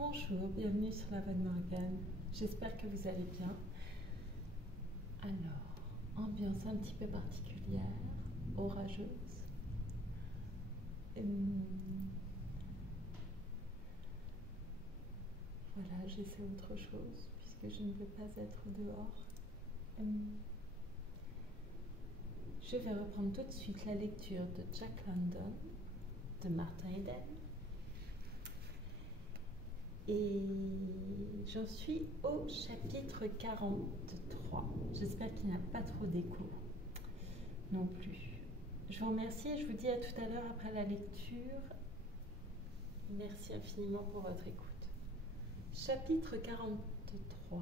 Bonjour, bienvenue sur la Voix de Morgane. J'espère que vous allez bien. Alors, ambiance un petit peu particulière, orageuse. Voilà, j'essaie autre chose puisque je ne veux pas être dehors. Je vais reprendre tout de suite la lecture de Jack London, de Martin Eden. Et j'en suis au chapitre 43. J'espère qu'il n'y a pas trop d'écho non plus. Je vous remercie et je vous dis à tout à l'heure après la lecture. Merci infiniment pour votre écoute. Chapitre 43.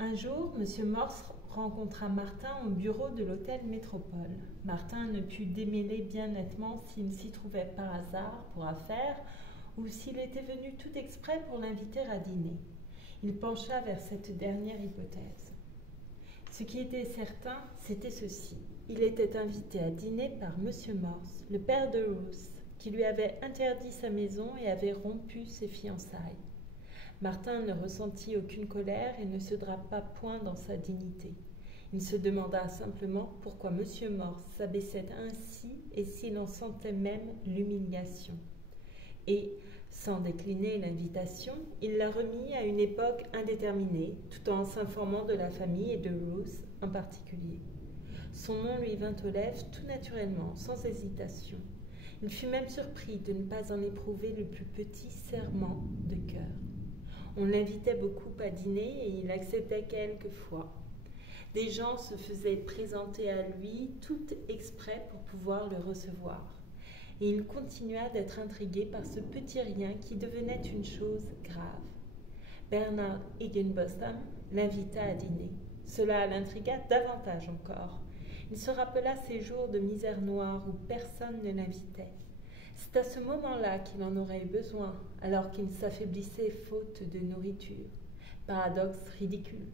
Un jour, M. Morse rencontra Martin au bureau de l'hôtel Métropole. Martin ne put démêler bien nettement s'il s'y trouvait par hasard pour affaires ou s'il était venu tout exprès pour l'inviter à dîner. Il pencha vers cette dernière hypothèse. Ce qui était certain, c'était ceci. Il était invité à dîner par M. Morse, le père de Ruth, qui lui avait interdit sa maison et avait rompu ses fiançailles. Martin ne ressentit aucune colère et ne se drapa point dans sa dignité. Il se demanda simplement pourquoi M. Morse s'abaissait ainsi et s'il en sentait même l'humiliation. Et, sans décliner l'invitation, il la remit à une époque indéterminée, tout en s'informant de la famille et de Ruth en particulier. Son nom lui vint aux lèvres tout naturellement, sans hésitation. Il fut même surpris de ne pas en éprouver le plus petit serrement de cœur. On l'invitait beaucoup à dîner et il acceptait quelquefois. Des gens se faisaient présenter à lui, tout exprès pour pouvoir le recevoir. Et il continua d'être intrigué par ce petit rien qui devenait une chose grave. Bernard Higginbotham l'invita à dîner. Cela l'intrigua davantage encore. Il se rappela ces jours de misère noire où personne ne l'invitait. C'est à ce moment-là qu'il en aurait eu besoin, alors qu'il s'affaiblissait faute de nourriture. Paradoxe ridicule.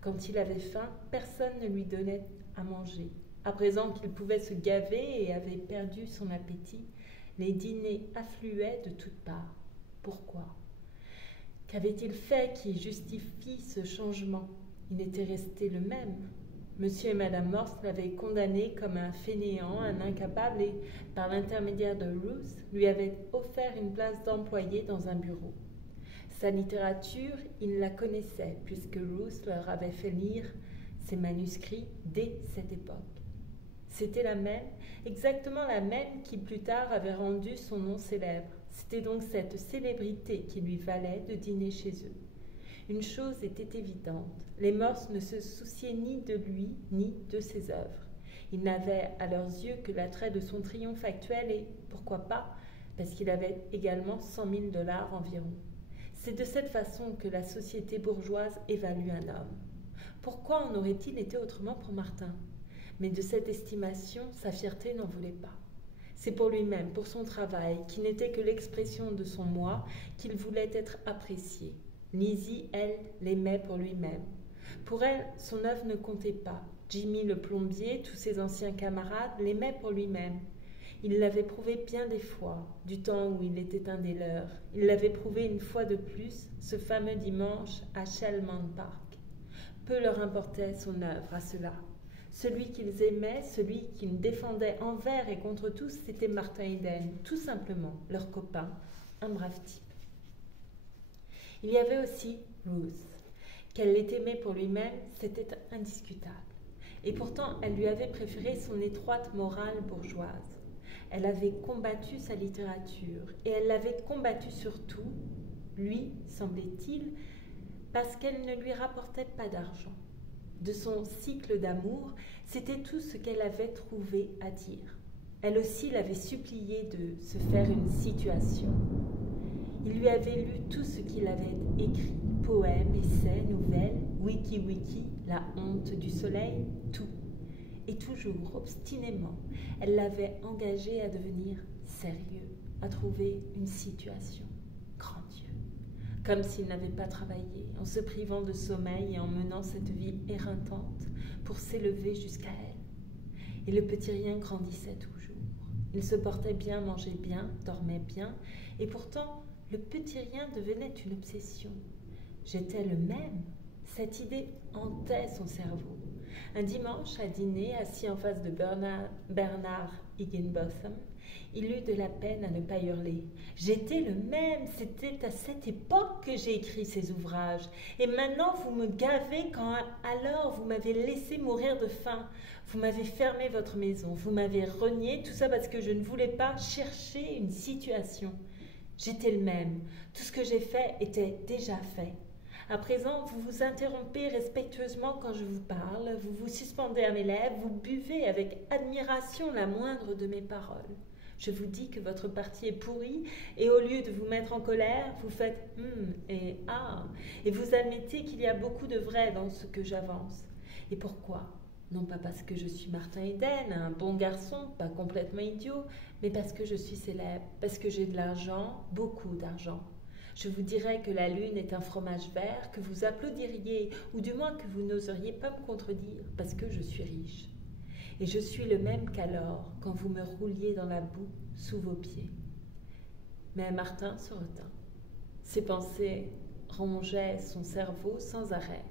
Quand il avait faim, personne ne lui donnait à manger. À présent qu'il pouvait se gaver et avait perdu son appétit, les dîners affluaient de toutes parts. Pourquoi ? Qu'avait-il fait qui justifie ce changement ? Il était resté le même. Monsieur et Madame Morse l'avaient condamné comme un fainéant, un incapable et, par l'intermédiaire de Ruth, lui avaient offert une place d'employé dans un bureau. Sa littérature, il la connaissait, puisque Ruth leur avait fait lire ses manuscrits dès cette époque. C'était la même, exactement la même qui plus tard avait rendu son nom célèbre. C'était donc cette célébrité qui lui valait de dîner chez eux. Une chose était évidente, les Morse ne se souciaient ni de lui ni de ses œuvres. Ils n'avaient à leurs yeux que l'attrait de son triomphe actuel et, pourquoi pas, parce qu'il avait également 100 000 $ environ. C'est de cette façon que la société bourgeoise évalue un homme. Pourquoi en aurait-il été autrement pour Martin ? Mais de cette estimation, sa fierté n'en voulait pas. C'est pour lui-même, pour son travail, qui n'était que l'expression de son moi, qu'il voulait être apprécié. Lizzie, elle, l'aimait pour lui-même. Pour elle, son œuvre ne comptait pas. Jimmy le plombier, tous ses anciens camarades, l'aimaient pour lui-même. Il l'avait prouvé bien des fois, du temps où il était un des leurs. Il l'avait prouvé une fois de plus, ce fameux dimanche à Shellman Park. Peu leur importait son œuvre à cela. Celui qu'ils aimaient, celui qu'ils défendaient envers et contre tous, c'était Martin Eden, tout simplement, leur copain, un brave type. Il y avait aussi Ruth. Qu'elle l'ait aimé pour lui-même, c'était indiscutable. Et pourtant, elle lui avait préféré son étroite morale bourgeoise. Elle avait combattu sa littérature, et elle l'avait combattu surtout, lui, semblait-il, parce qu'elle ne lui rapportait pas d'argent. De son cycle d'amour, c'était tout ce qu'elle avait trouvé à dire. Elle aussi l'avait supplié de se faire une situation. Il lui avait lu tout ce qu'il avait écrit, poèmes, essais, nouvelles, wiki, la honte du soleil, tout. Et toujours, obstinément, elle l'avait engagé à devenir sérieux, à trouver une situation. Grand Dieu! Comme s'il n'avait pas travaillé, en se privant de sommeil et en menant cette vie éreintante pour s'élever jusqu'à elle. Et le petit rien grandissait toujours. Il se portait bien, mangeait bien, dormait bien, et pourtant Le petit rien devenait une obsession. J'étais le même. Cette idée hantait son cerveau. Un dimanche, à dîner, assis en face de Bernard Higginbotham, il eut de la peine à ne pas hurler. J'étais le même, c'était à cette époque que j'ai écrit ces ouvrages. Et maintenant vous me gavez quand alors vous m'avez laissé mourir de faim. Vous m'avez fermé votre maison, vous m'avez renié, tout ça parce que je ne voulais pas chercher une situation. J'étais le même, tout ce que j'ai fait était déjà fait. À présent, vous vous interrompez respectueusement quand je vous parle, vous vous suspendez à mes lèvres, vous buvez avec admiration la moindre de mes paroles. Je vous dis que votre parti est pourri et au lieu de vous mettre en colère, vous faites « et « ah » et vous admettez qu'il y a beaucoup de vrai dans ce que j'avance. Et pourquoi ? Non pas parce que je suis Martin Eden, un bon garçon, pas complètement idiot, mais parce que je suis célèbre, parce que j'ai de l'argent, beaucoup d'argent. Je vous dirais que la lune est un fromage vert, que vous applaudiriez, ou du moins que vous n'oseriez pas me contredire, parce que je suis riche. Et je suis le même qu'alors, quand vous me rouliez dans la boue sous vos pieds. Mais Martin se retint. Ses pensées rongeaient son cerveau sans arrêt.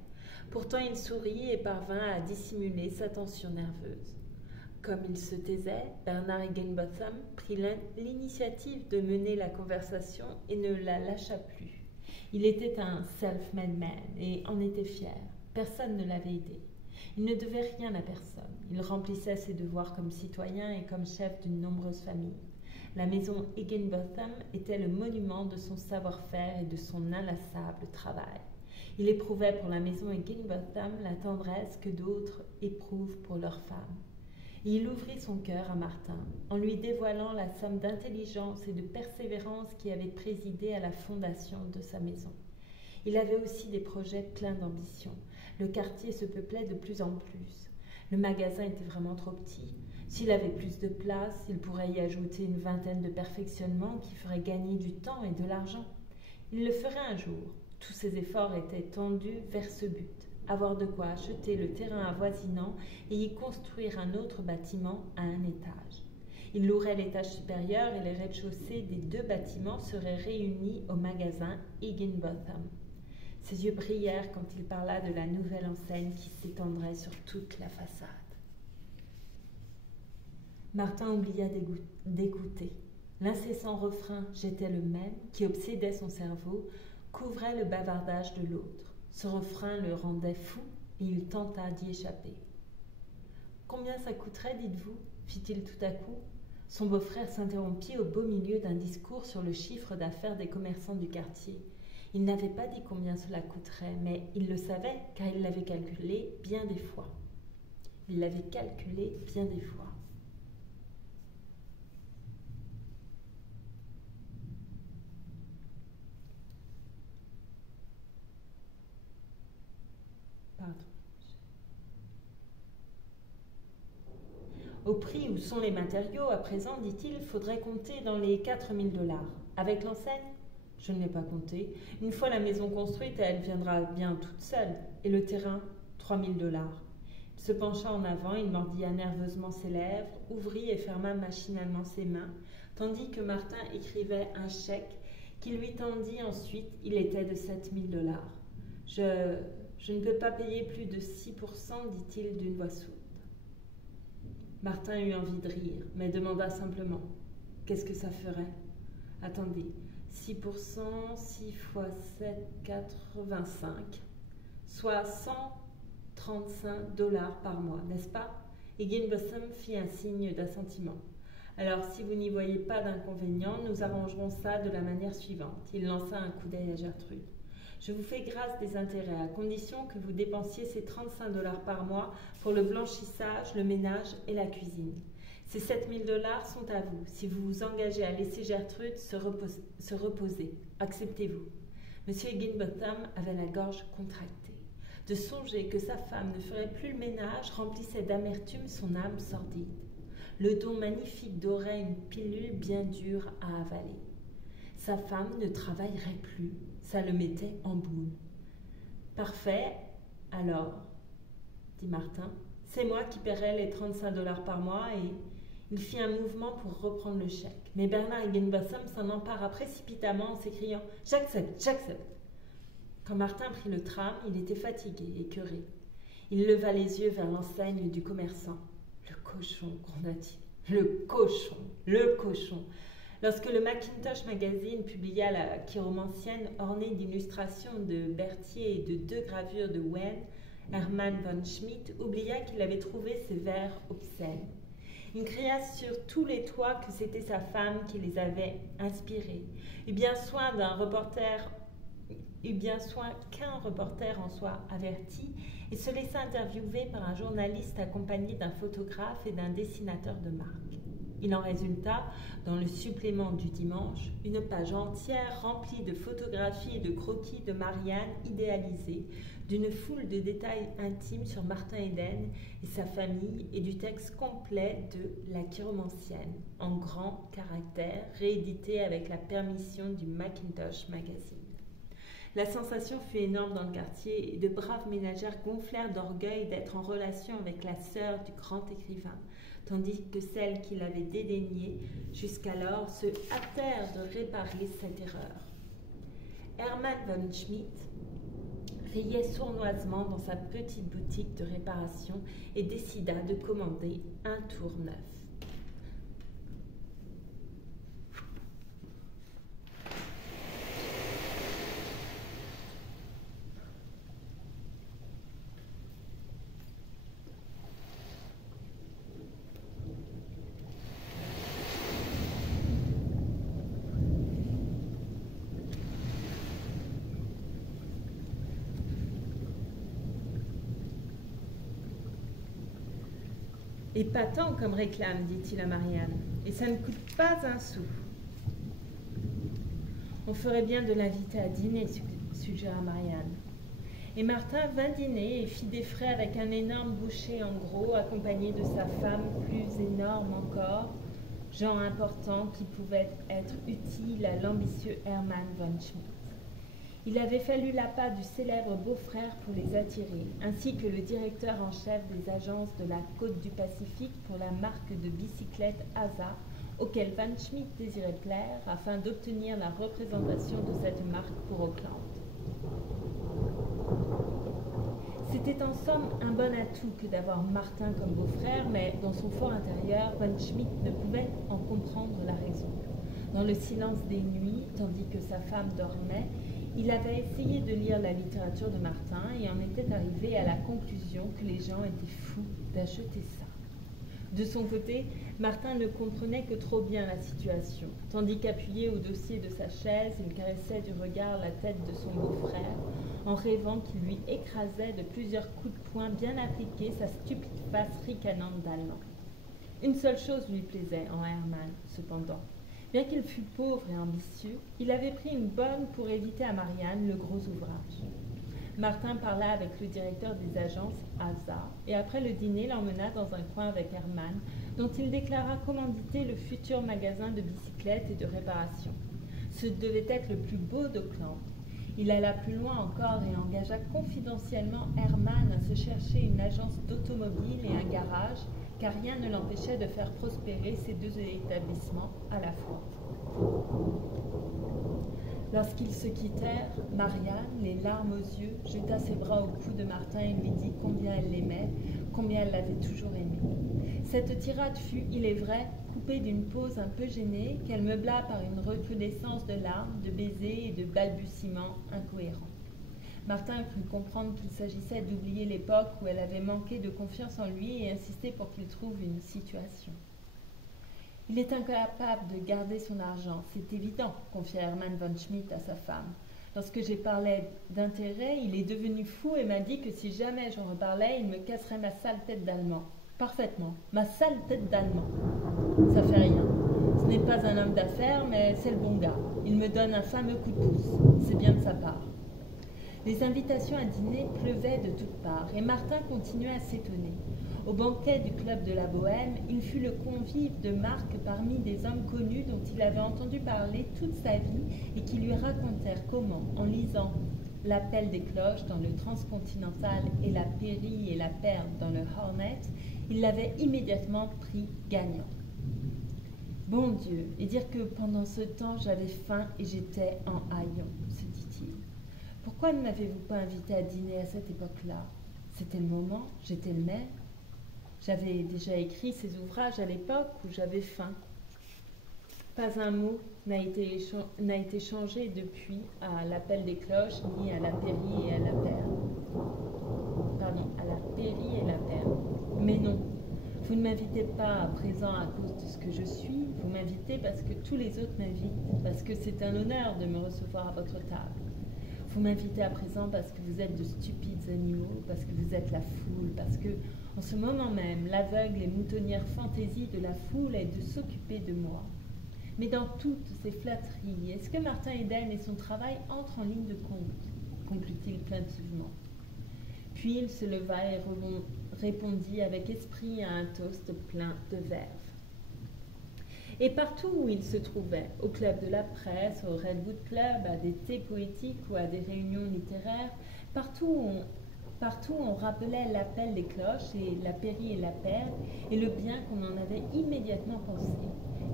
Pourtant il sourit et parvint à dissimuler sa tension nerveuse. Comme il se taisait, Bernard Higginbotham prit l'initiative de mener la conversation et ne la lâcha plus. Il était un self-made man et en était fier. Personne ne l'avait aidé. Il ne devait rien à personne. Il remplissait ses devoirs comme citoyen et comme chef d'une nombreuse famille. La maison Higginbotham était le monument de son savoir-faire et de son inlassable travail. Il éprouvait pour la maison Higginbotham la tendresse que d'autres éprouvent pour leurs femmes. Et il ouvrit son cœur à Martin, en lui dévoilant la somme d'intelligence et de persévérance qui avait présidé à la fondation de sa maison. Il avait aussi des projets pleins d'ambition. Le quartier se peuplait de plus en plus. Le magasin était vraiment trop petit. S'il avait plus de place, il pourrait y ajouter une vingtaine de perfectionnements qui feraient gagner du temps et de l'argent. Il le ferait un jour. Tous ses efforts étaient tendus vers ce but. Avoir de quoi acheter le terrain avoisinant et y construire un autre bâtiment à un étage. Il louerait l'étage supérieur et les rez-de-chaussée des deux bâtiments seraient réunis au magasin Higginbotham. Ses yeux brillèrent quand il parla de la nouvelle enseigne qui s'étendrait sur toute la façade. Martin oublia d'écouter. L'incessant refrain « J'étais le même » qui obsédait son cerveau couvrait le bavardage de l'autre. Ce refrain le rendait fou et il tenta d'y échapper. « Combien ça coûterait, dites-vous » fit-il tout à coup. Son beau-frère s'interrompit au beau milieu d'un discours sur le chiffre d'affaires des commerçants du quartier. Il n'avait pas dit combien cela coûterait, mais il le savait car il l'avait calculé bien des fois. Il l'avait calculé bien des fois. Au prix où sont les matériaux, à présent, dit-il, faudrait compter dans les 4 000 $. Avec l'enseigne ? Je ne l'ai pas compté. Une fois la maison construite, elle viendra bien toute seule. Et le terrain ? 3 000 $. Il se pencha en avant, il mordilla nerveusement ses lèvres, ouvrit et ferma machinalement ses mains, tandis que Martin écrivait un chèque qu'il lui tendit ensuite. Il était de 7 000 $. Je ne peux pas payer plus de 6%, dit-il d'une voix sourde. Martin eut envie de rire, mais demanda simplement « Qu'est-ce que ça ferait ?»« Attendez, 6%, 6 fois 7, 85, soit 135 $ par mois, n'est-ce pas ?» Higginbotham fit un signe d'assentiment. « Alors, si vous n'y voyez pas d'inconvénient, nous arrangerons ça de la manière suivante. » Il lança un coup d'œil à Gertrude. Je vous fais grâce des intérêts, à condition que vous dépensiez ces 35 $ par mois pour le blanchissage, le ménage et la cuisine. Ces 7 000 $ sont à vous, si vous vous engagez à laisser Gertrude se reposer. Acceptez-vous. M. Higginbotham avait la gorge contractée. De songer que sa femme ne ferait plus le ménage remplissait d'amertume son âme sordide. Le don magnifique dorait une pilule bien dure à avaler. Sa femme ne travaillerait plus. Ça le mettait en boule. « Parfait, alors, dit Martin, c'est moi qui paierai les 35 $ par mois et Il fit un mouvement pour reprendre le chèque, mais Bernard Higginbotham s'en empara précipitamment en s'écriant « J'accepte, j'accepte !» Quand Martin prit le tram, il était fatigué, écœuré. Il leva les yeux vers l'enseigne du commerçant. « Le cochon !» gronda-t-il. « Le cochon ! Le cochon !» Lorsque le Macintosh Magazine publia la chiromancienne ornée d'illustrations de Berthier et de 2 gravures de Wen, Hermann von Schmidt oublia qu'il avait trouvé ces vers obscènes. Il cria sur tous les toits que c'était sa femme qui les avait inspirés. Eut bien soin qu'un reporter en soit averti et se laissa interviewer par un journaliste accompagné d'un photographe et d'un dessinateur de marque. Il en résulta, dans le supplément du dimanche, une page entière remplie de photographies et de croquis de Marianne idéalisés, d'une foule de détails intimes sur Martin Eden et sa famille et du texte complet de La chiromancienne, en grands caractères, réédité avec la permission du Macintosh Magazine. La sensation fut énorme dans le quartier et de braves ménagères gonflèrent d'orgueil d'être en relation avec la sœur du grand écrivain, tandis que celles qui l'avaient dédaigné jusqu'alors se hâtèrent de réparer cette erreur. Hermann von Schmidt riait sournoisement dans sa petite boutique de réparation et décida de commander un tour neuf. Épatant comme réclame, dit-il à Marianne, et ça ne coûte pas un sou. On ferait bien de l'inviter à dîner, suggéra Marianne. Et Martin vint dîner et fit des frais avec un énorme boucher en gros, accompagné de sa femme plus énorme encore, gens importants qui pouvaient être utiles à l'ambitieux Hermann von Schmidt. Il avait fallu l'appât du célèbre beau-frère pour les attirer, ainsi que le directeur en chef des agences de la côte du Pacifique pour la marque de bicyclette ASA, auquel Van Schmidt désirait plaire afin d'obtenir la représentation de cette marque pour Auckland. C'était en somme un bon atout que d'avoir Martin comme beau-frère, mais dans son fort intérieur, Van Schmidt ne pouvait en comprendre la raison. Dans le silence des nuits, tandis que sa femme dormait, il avait essayé de lire la littérature de Martin et en était arrivé à la conclusion que les gens étaient fous d'acheter ça. De son côté, Martin ne comprenait que trop bien la situation, tandis qu'appuyé au dossier de sa chaise, il caressait du regard la tête de son beau-frère, en rêvant qu'il lui écrasait de plusieurs coups de poing bien appliqués sa stupide face ricanante d'allemand. Une seule chose lui plaisait en Hermann, cependant. Bien qu'il fût pauvre et ambitieux, il avait pris une bonne pour éviter à Marianne le gros ouvrage. Martin parla avec le directeur des agences ASA et après le dîner l'emmena dans un coin avec Hermann, dont il déclara commanditer le futur magasin de bicyclettes et de réparation. Ce devait être le plus beau d'Auckland. Il alla plus loin encore et engagea confidentiellement Hermann à se chercher une agence d'automobile et un garage, car rien ne l'empêchait de faire prospérer ces 2 établissements à la fois. Lorsqu'ils se quittèrent, Marianne, les larmes aux yeux, jeta ses bras au cou de Martin et lui dit combien elle l'aimait, combien elle l'avait toujours aimé. Cette tirade fut, il est vrai, coupée d'une pause un peu gênée, qu'elle meubla par une recrudescence de larmes, de baisers et de balbutiements incohérents. Martin crut comprendre qu'il s'agissait d'oublier l'époque où elle avait manqué de confiance en lui et insisté pour qu'il trouve une situation. « Il est incapable de garder son argent, c'est évident, » confia Hermann von Schmidt à sa femme. « Lorsque j'ai parlé d'intérêt, il est devenu fou et m'a dit que si jamais j'en reparlais, il me casserait ma sale tête d'allemand. Parfaitement, ma sale tête d'allemand. Ça fait rien. Ce n'est pas un homme d'affaires, mais c'est le bon gars. Il me donne un fameux coup de pouce. C'est bien de sa part. » Les invitations à dîner pleuvaient de toutes parts, et Martin continuait à s'étonner. Au banquet du club de la Bohème, il fut le convive de marque parmi des hommes connus dont il avait entendu parler toute sa vie et qui lui racontèrent comment, en lisant L'appel des cloches dans le Transcontinental et La Pairie et la Perle dans le Hornet, il l'avait immédiatement pris gagnant. Bon Dieu, et dire que pendant ce temps j'avais faim et j'étais en haillons, se dit-il. Pourquoi ne m'avez-vous pas invité à dîner à cette époque-là? C'était le moment, j'étais le maire. J'avais déjà écrit ces ouvrages à l'époque où j'avais faim. Pas un mot n'a été changé depuis à l'appel des cloches, ni à la pairie et à la perle. Pardon, à la pairie et la perle. Mais non, vous ne m'invitez pas à présent à cause de ce que je suis, vous m'invitez parce que tous les autres m'invitent, parce que c'est un honneur de me recevoir à votre table. Vous m'invitez à présent parce que vous êtes de stupides animaux, parce que vous êtes la foule, parce que, en ce moment même, l'aveugle et moutonnière fantaisie de la foule est de s'occuper de moi. Mais dans toutes ces flatteries, est-ce que Martin Eden et son travail entrent en ligne de compte? Conclut-il plaintivement. Puis il se leva et répondit avec esprit à un toast plein de verve. Et partout où il se trouvait, au club de la presse, au Redwood Club, à des thés poétiques ou à des réunions littéraires, partout on rappelait l'appel des cloches et la pairie et la perle et le bien qu'on en avait immédiatement pensé.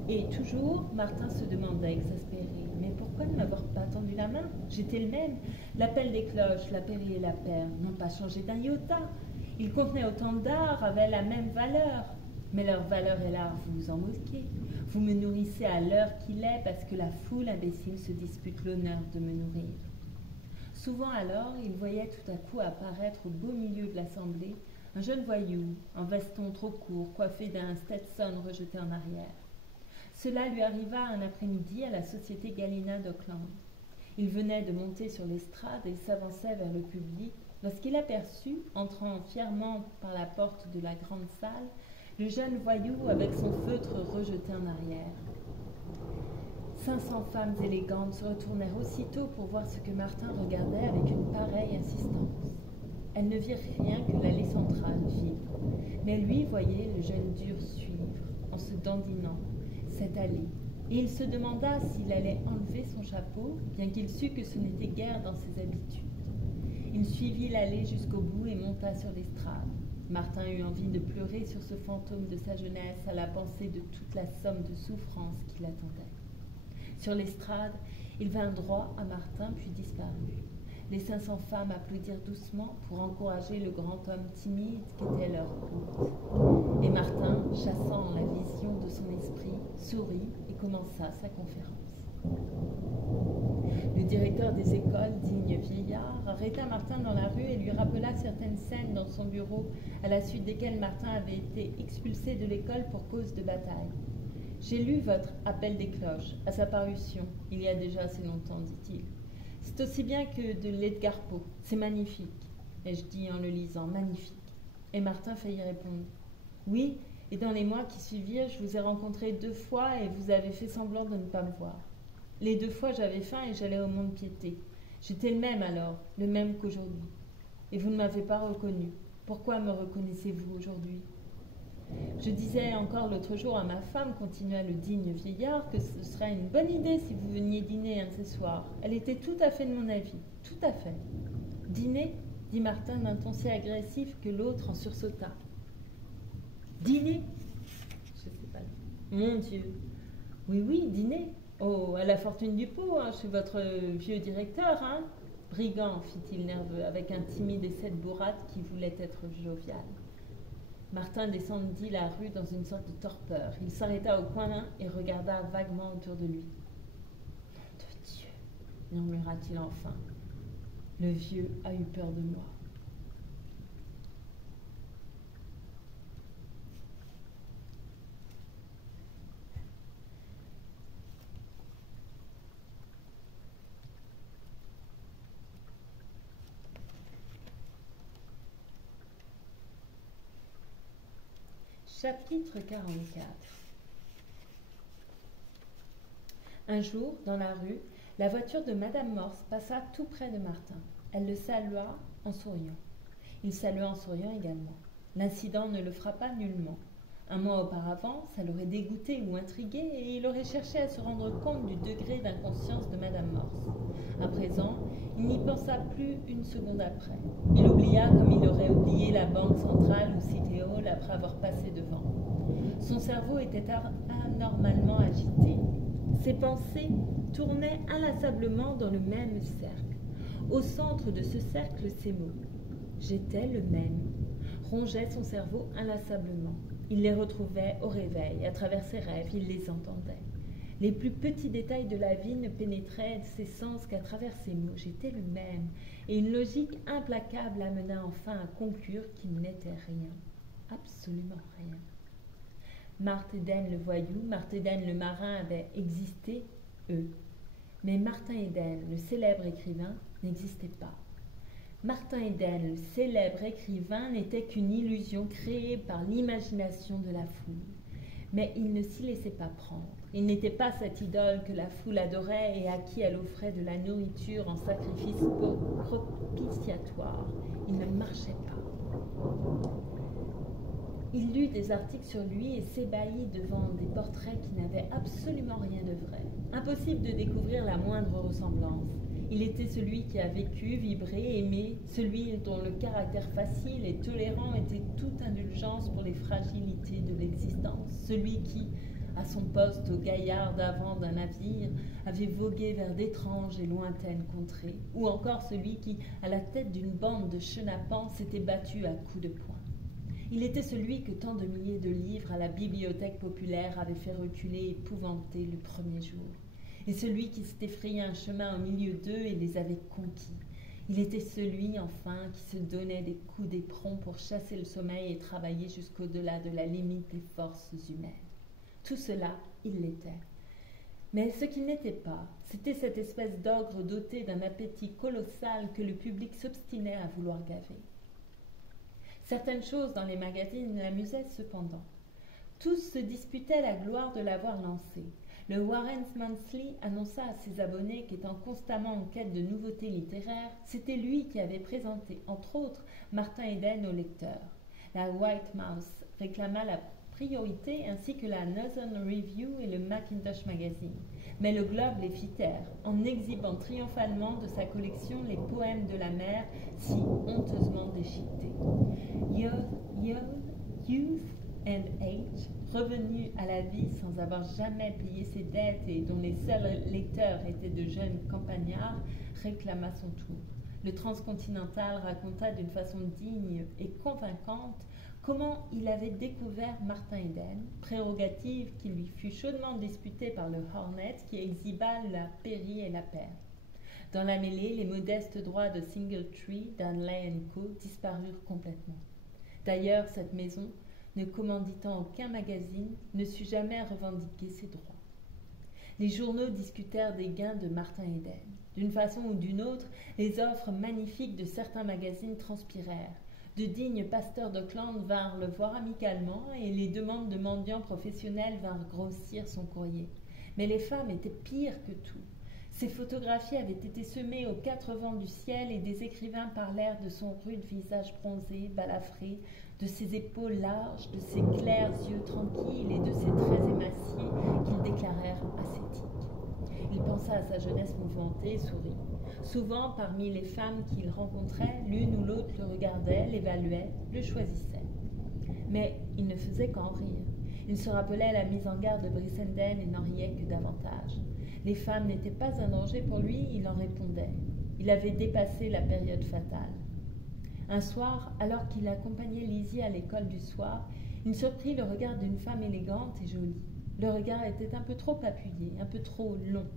Et toujours, Martin se demandait exaspéré, mais pourquoi ne m'avoir pas tendu la main? J'étais le même. L'appel des cloches, la pairie et la perle n'ont pas changé d'un iota. Ils contenaient autant d'art, avaient la même valeur. Mais leur valeur est là, vous vous en moquez. Vous me nourrissez à l'heure qu'il est parce que la foule imbécile se dispute l'honneur de me nourrir. Souvent alors, il voyait tout à coup apparaître au beau milieu de l'assemblée un jeune voyou, en veston trop court, coiffé d'un Stetson rejeté en arrière. Cela lui arriva un après-midi à la Société Galena d'Auckland. Il venait de monter sur l'estrade et s'avançait vers le public lorsqu'il aperçut, entrant fièrement par la porte de la grande salle, le jeune voyou avec son feutre rejeté en arrière. 500 femmes élégantes se retournèrent aussitôt pour voir ce que Martin regardait avec une pareille insistance. Elles ne virent rien que l'allée centrale vide, mais lui voyait le jeune dur suivre, en se dandinant, cette allée, et il se demanda s'il allait enlever son chapeau, bien qu'il sût que ce n'était guère dans ses habitudes. Il suivit l'allée jusqu'au bout et monta sur l'estrade. Martin eut envie de pleurer sur ce fantôme de sa jeunesse à la pensée de toute la somme de souffrances qui l'attendait. Sur l'estrade, il vint droit à Martin puis disparut. Les 500 femmes applaudirent doucement pour encourager le grand homme timide qu'était leur hôte. Et Martin, chassant la vision de son esprit, sourit et commença sa conférence. Le directeur des écoles, digne vieillard, arrêta Martin dans la rue et lui rappela certaines scènes dans son bureau à la suite desquelles Martin avait été expulsé de l'école pour cause de bataille. « J'ai lu votre appel des cloches à sa parution, il y a déjà assez longtemps, dit-il. C'est aussi bien que de l'Edgar Poe. C'est magnifique. » ai-je dit en le lisant, magnifique. Et Martin faillit répondre. Oui, et dans les mois qui suivirent, je vous ai rencontré 2 fois et vous avez fait semblant de ne pas me voir. Les 2 fois, j'avais faim et j'allais au mont-de-piété. J'étais le même alors, le même qu'aujourd'hui. Et vous ne m'avez pas reconnu. Pourquoi me reconnaissez-vous aujourd'hui? Je disais encore l'autre jour à ma femme, continua le digne vieillard, que ce serait une bonne idée si vous veniez dîner un de ces soirs. Elle était tout à fait de mon avis, tout à fait. Dîner, dit Martin d'un ton si agressif que l'autre en sursauta. Dîner? Je sais pas. Mon Dieu. Oui, oui, dîner. Oh, à la fortune du pot, hein, chez votre vieux directeur, hein? Brigand, fit-il nerveux, avec un timide essai de bourrade qui voulait être jovial. Martin descendit la rue dans une sorte de torpeur. Il s'arrêta au coin et regarda vaguement autour de lui. « Nom de Dieu !» murmura-t-il enfin. « Le vieux a eu peur de moi. » Chapitre 44. Un jour, dans la rue, la voiture de Madame Morse passa tout près de Martin. Elle le salua en souriant. Il salua en souriant également. L'incident ne le frappa nullement. Un mois auparavant, ça l'aurait dégoûté ou intrigué et il aurait cherché à se rendre compte du degré d'inconscience de Madame Morse. À présent, il n'y pensa plus une seconde après. Il oublia comme il aurait oublié la banque centrale ou City Hall après avoir passé devant. Son cerveau était anormalement agité. Ses pensées tournaient inlassablement dans le même cercle. Au centre de ce cercle, ces mots « J'étais le même » rongeaient son cerveau inlassablement. Il les retrouvait au réveil, à travers ses rêves, il les entendait. Les plus petits détails de la vie ne pénétraient ses sens qu'à travers ces mots « J'étais le même » et une logique implacable amena enfin à conclure qu'il n'était rien, absolument rien. Marthe Eden le voyou, Marthe Eden le marin avaient existé, eux. Mais Martin Eden, le célèbre écrivain, n'existait pas. Martin Eden, le célèbre écrivain, n'était qu'une illusion créée par l'imagination de la foule. Mais il ne s'y laissait pas prendre. Il n'était pas cette idole que la foule adorait et à qui elle offrait de la nourriture en sacrifice propitiatoire. Il ne marchait pas. Il lut des articles sur lui et s'ébahit devant des portraits qui n'avaient absolument rien de vrai. Impossible de découvrir la moindre ressemblance. Il était celui qui a vécu, vibré, aimé, celui dont le caractère facile et tolérant était toute indulgence pour les fragilités de l'existence, celui qui, à son poste au gaillard d'avant d'un navire, avait vogué vers d'étranges et lointaines contrées, ou encore celui qui, à la tête d'une bande de chenapans, s'était battu à coups de poing. Il était celui que tant de milliers de livres à la bibliothèque populaire avaient fait reculer épouvantés le premier jour, et celui qui s'était frayé un chemin au milieu d'eux et les avait conquis. Il était celui, enfin, qui se donnait des coups d'éperon pour chasser le sommeil et travailler jusqu'au-delà de la limite des forces humaines. Tout cela, il l'était. Mais ce qu'il n'était pas, c'était cette espèce d'ogre doté d'un appétit colossal que le public s'obstinait à vouloir gaver. Certaines choses dans les magazines l'amusaient cependant. Tous se disputaient la gloire de l'avoir lancé. Le Warren's Monthly annonça à ses abonnés qu'étant constamment en quête de nouveautés littéraires, c'était lui qui avait présenté, entre autres, Martin Eden au lecteur. La White Mouse réclama la priorité ainsi que la Northern Review et le Macintosh Magazine. Mais le Globe les fit taire, en exhibant triomphalement de sa collection les poèmes de la mer si honteusement déchiquetés. Youth and Age, revenu à la vie sans avoir jamais payé ses dettes et dont les seuls lecteurs étaient de jeunes campagnards, réclama son tour. Le Transcontinental raconta d'une façon digne et convaincante comment il avait découvert Martin Eden, prérogative qui lui fut chaudement disputée par le Hornet qui exhiba la Péri et la Paire. Dans la mêlée, les modestes droits de Singletree, Darnley & Co. disparurent complètement. D'ailleurs, cette maison, ne commanditant aucun magazine, ne sut jamais revendiquer ses droits. Les journaux discutèrent des gains de Martin Eden. D'une façon ou d'une autre, les offres magnifiques de certains magazines transpirèrent. De dignes pasteurs d'Auckland vinrent le voir amicalement et les demandes de mendiants professionnels vinrent grossir son courrier. Mais les femmes étaient pires que tout. Ses photographies avaient été semées aux quatre vents du ciel et des écrivains parlèrent de son rude visage bronzé, balafré, de ses épaules larges, de ses clairs yeux tranquilles et de ses traits émaciés qu'ils déclarèrent ascétiques. Il pensa à sa jeunesse mouvementée et sourit. Souvent, parmi les femmes qu'il rencontrait, l'une ou l'autre le regardait, l'évaluait, le choisissait. Mais il ne faisait qu'en rire. Il se rappelait la mise en garde de Brissenden et n'en riait que davantage. Les femmes n'étaient pas un danger pour lui, il en répondait. Il avait dépassé la période fatale. Un soir, alors qu'il accompagnait Lizzie à l'école du soir, il surprit le regard d'une femme élégante et jolie. Le regard était un peu trop appuyé, un peu trop long.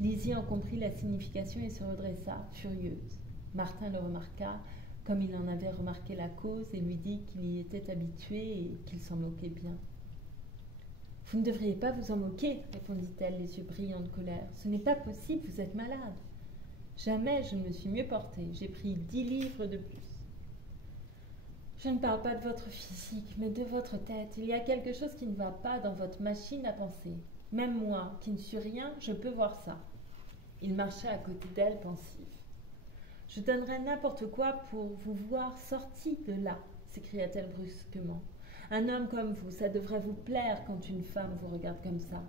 Lizzie en comprit la signification et se redressa, furieuse. Martin le remarqua, comme il en avait remarqué la cause, et lui dit qu'il y était habitué et qu'il s'en moquait bien. « Vous ne devriez pas vous en moquer, répondit-elle, les yeux brillants de colère. Ce n'est pas possible, vous êtes malade. Jamais je ne me suis mieux portée. J'ai pris 10 livres de plus. Je ne parle pas de votre physique, mais de votre tête. Il y a quelque chose qui ne va pas dans votre machine à penser. Même moi, qui ne suis rien, je peux voir ça. Il marcha à côté d'elle, pensif. « Je donnerais n'importe quoi pour vous voir sorti de là, s'écria-t-elle brusquement. Un homme comme vous, ça devrait vous plaire quand une femme vous regarde comme ça.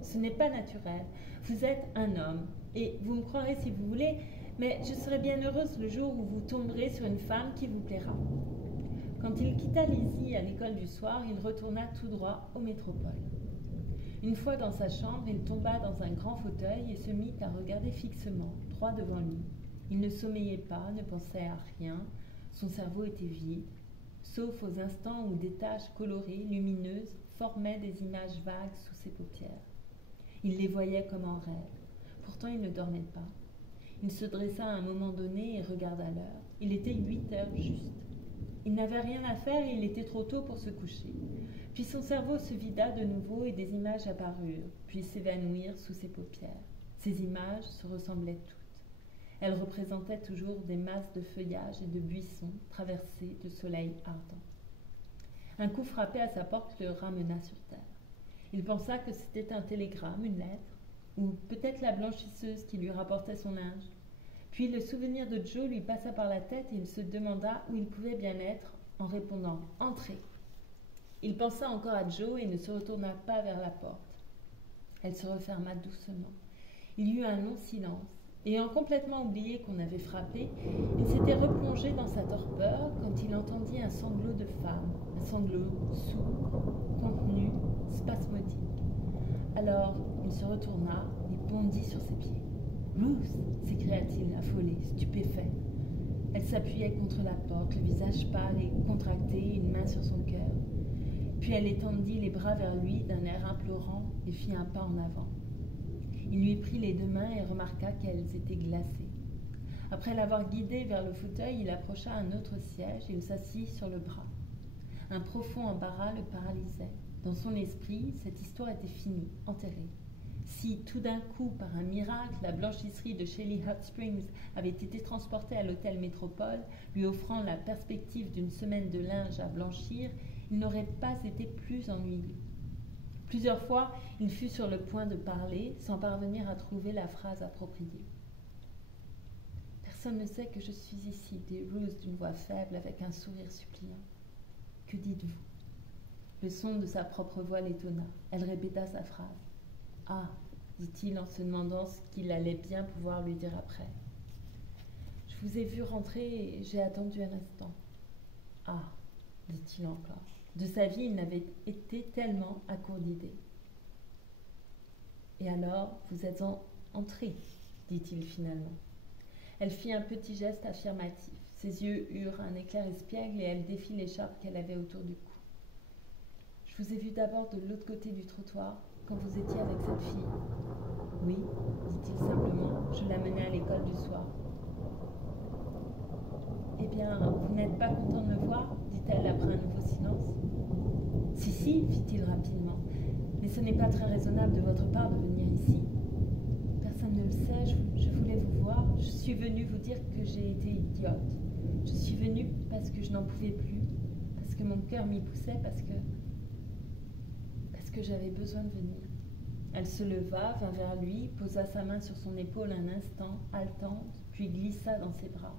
Ce n'est pas naturel. Vous êtes un homme, et vous me croirez si vous voulez, mais je serai bien heureuse le jour où vous tomberez sur une femme qui vous plaira. Quand il quitta Lizzie à l'école du soir, il retourna tout droit au Métropole. Une fois dans sa chambre, il tomba dans un grand fauteuil et se mit à regarder fixement, droit devant lui. Il ne sommeillait pas, ne pensait à rien, son cerveau était vide, sauf aux instants où des taches colorées, lumineuses, formaient des images vagues sous ses paupières. Il les voyait comme en rêve. Pourtant, il ne dormait pas. Il se dressa à un moment donné et regarda l'heure. Il était 8 heures juste. Il n'avait rien à faire et il était trop tôt pour se coucher. Puis son cerveau se vida de nouveau et des images apparurent, puis s'évanouirent sous ses paupières. Ces images se ressemblaient toutes. Elles représentaient toujours des masses de feuillage et de buissons traversés de soleil ardent. Un coup frappé à sa porte le ramena sur terre. Il pensa que c'était un télégramme, une lettre, ou peut-être la blanchisseuse qui lui rapportait son linge. Puis le souvenir de Joe lui passa par la tête et il se demanda où il pouvait bien être en répondant « Entrez ». Il pensa encore à Joe et ne se retourna pas vers la porte. Elle se referma doucement. Il y eut un long silence. Ayant complètement oublié qu'on avait frappé, il s'était replongé dans sa torpeur quand il entendit un sanglot de femme, un sanglot sourd, contenu, spasmodique. Alors il se retourna et bondit sur ses pieds. « Ruth !» s'écria-t-il, affolé, stupéfait. Elle s'appuyait contre la porte, le visage pâle et contracté, une main sur son cœur. Puis elle étendit les bras vers lui d'un air implorant et fit un pas en avant. Il lui prit les 2 mains et remarqua qu'elles étaient glacées. Après l'avoir guidé vers le fauteuil, il approcha un autre siège et il s'assit sur le bras. Un profond embarras le paralysait. Dans son esprit, cette histoire était finie, enterrée. Si, tout d'un coup, par un miracle, la blanchisserie de Shelley Hot Springs avait été transportée à l'hôtel Métropole, lui offrant la perspective d'une semaine de linge à blanchir, il n'aurait pas été plus ennuyeux. Plusieurs fois, il fut sur le point de parler, sans parvenir à trouver la phrase appropriée. « Personne ne sait que je suis ici », dit Ruth d'une voix faible avec un sourire suppliant. « Que dites-vous » Le son de sa propre voix l'étonna. Elle répéta sa phrase. « Ah » dit-il en se demandant ce qu'il allait bien pouvoir lui dire après. « Je vous ai vu rentrer et j'ai attendu un instant. »« Ah » dit-il encore. De sa vie, il n'avait été tellement à court d'idées. « Et alors, vous êtes entrée » dit-il finalement. Elle fit un petit geste affirmatif. Ses yeux eurent un éclair espiègle et elle défit l'écharpe qu'elle avait autour du cou. « Je vous ai vu d'abord de l'autre côté du trottoir, quand vous étiez avec cette fille. »« Oui, » dit-il simplement, « je la menais à l'école du soir. »« Eh bien, vous n'êtes pas content de me voir ?» dit-elle après un nouveau silence. « Si, si, fit-il rapidement, mais ce n'est pas très raisonnable de votre part de venir ici. Personne ne le sait, je voulais vous voir, je suis venue vous dire que j'ai été idiote. Je suis venue parce que je n'en pouvais plus, parce que mon cœur m'y poussait, parce que j'avais besoin de venir. » Elle se leva, vint vers lui, posa sa main sur son épaule un instant, haletante, puis glissa dans ses bras.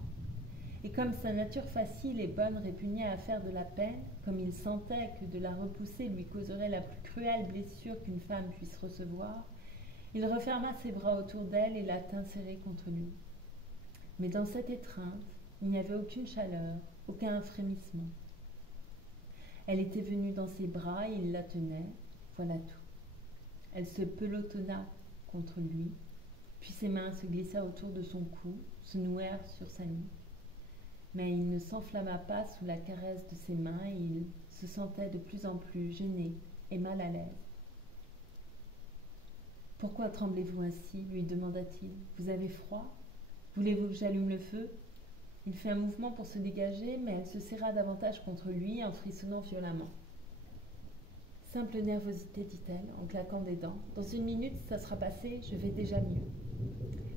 Et comme sa nature facile et bonne répugnait à faire de la peine, comme il sentait que de la repousser lui causerait la plus cruelle blessure qu'une femme puisse recevoir, il referma ses bras autour d'elle et la tint serrée contre lui. Mais dans cette étreinte, il n'y avait aucune chaleur, aucun frémissement. Elle était venue dans ses bras et il la tenait, voilà tout. Elle se pelotonna contre lui, puis ses mains se glissèrent autour de son cou, se nouèrent sur sa nuque. Mais il ne s'enflamma pas sous la caresse de ses mains et il se sentait de plus en plus gêné et mal à l'aise. « Pourquoi tremblez-vous ainsi » lui demanda-t-il. « Vous avez froid ? Voulez-vous que j'allume le feu ?» Il fit un mouvement pour se dégager, mais elle se serra davantage contre lui en frissonnant violemment. « Simple nervosité, dit-elle, en claquant des dents. Dans 1 minute, ça sera passé, je vais déjà mieux. »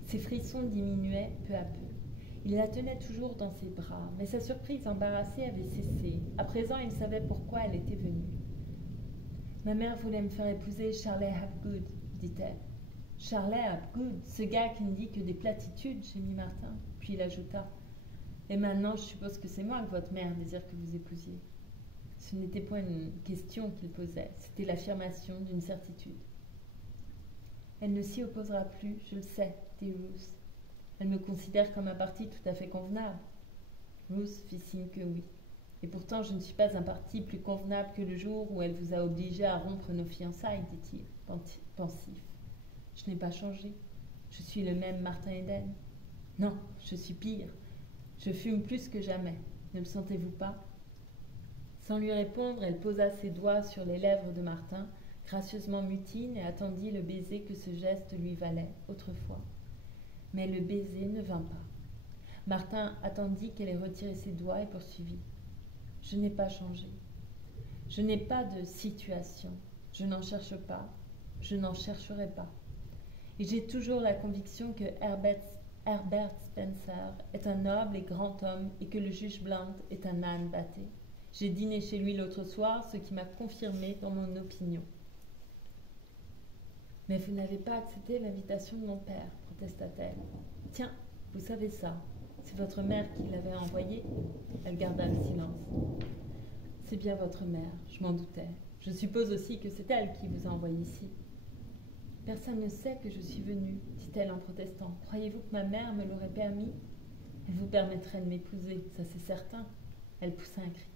Ses frissons diminuaient peu à peu. Il la tenait toujours dans ses bras, mais sa surprise embarrassée avait cessé. À présent, il savait pourquoi elle était venue. « Ma mère voulait me faire épouser Charlie Hapgood, dit-elle. « Charlie Hapgood, ce gars qui ne dit que des platitudes, gémit Martin. Puis il ajouta « Et maintenant, je suppose que c'est moi que votre mère désire que vous épousiez. » Ce n'était point une question qu'il posait, c'était l'affirmation d'une certitude. « Elle ne s'y opposera plus, je le sais, dit Ruth. Elle me considère comme un parti tout à fait convenable. » Ruth fit signe que oui. Et pourtant, je ne suis pas un parti plus convenable que le jour où elle vous a obligé à rompre nos fiançailles, dit-il, pensif. Je n'ai pas changé. Je suis le même Martin Eden. Non, je suis pire. Je fume plus que jamais. Ne le sentez-vous pas? Sans lui répondre, elle posa ses doigts sur les lèvres de Martin, gracieusement mutine, et attendit le baiser que ce geste lui valait autrefois. Mais le baiser ne vint pas. Martin attendit qu'elle ait retiré ses doigts et poursuivit. Je n'ai pas changé. Je n'ai pas de situation. Je n'en cherche pas. Je n'en chercherai pas. Et j'ai toujours la conviction que Herbert Spencer est un noble et grand homme et que le juge Blount est un âne batté. J'ai dîné chez lui l'autre soir, ce qui m'a confirmé dans mon opinion. Mais vous n'avez pas accepté l'invitation de mon père, protesta-t-elle. Tiens, vous savez ça. C'est votre mère qui l'avait envoyé. Elle garda le silence. C'est bien votre mère, je m'en doutais. Je suppose aussi que c'est elle qui vous a envoyé ici. Personne ne sait que je suis venue, dit-elle en protestant. Croyez-vous que ma mère me l'aurait permis? Elle vous permettrait de m'épouser, ça c'est certain. Elle poussa un cri.